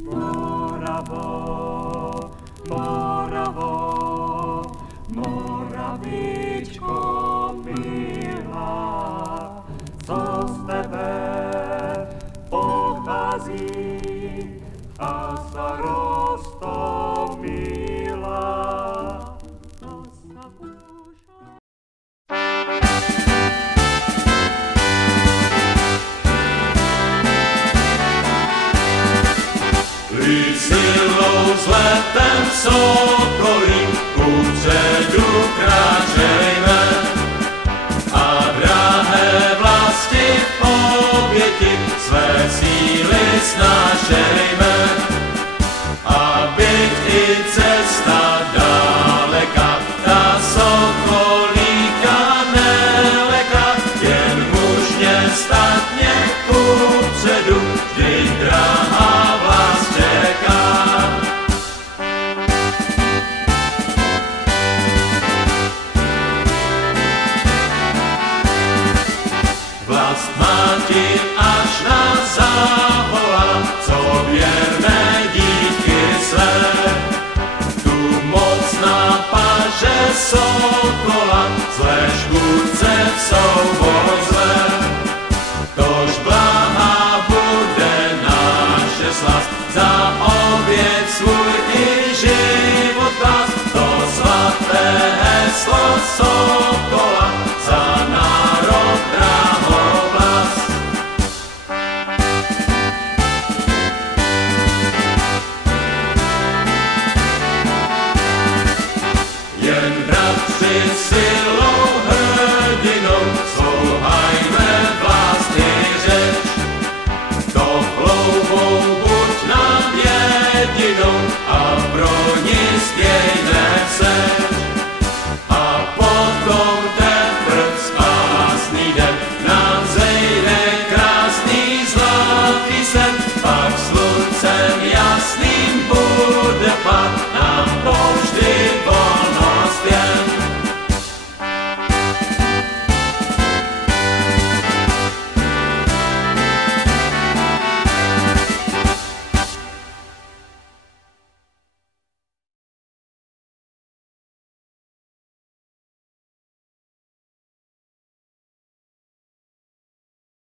Moravo, Moravo, Moravičko milá, co z tebe pochází a starosto milá. To sa púša. Silou vzletem sokolí kupředu kráčejme a drahé vlasti v oběti své síly snášejme, aby i cesta daleka ta sokolíka neleka, jen mužně statně kupředu, vždyť drahá vlast čeká. Vlast má ti až na záhola, co věrné dívky své. Tu mocná paže sokola, zlé škůdce v souvoze. Tož blahá bude naše slast, za oběť svůj i život klást. To svaté heslo sokola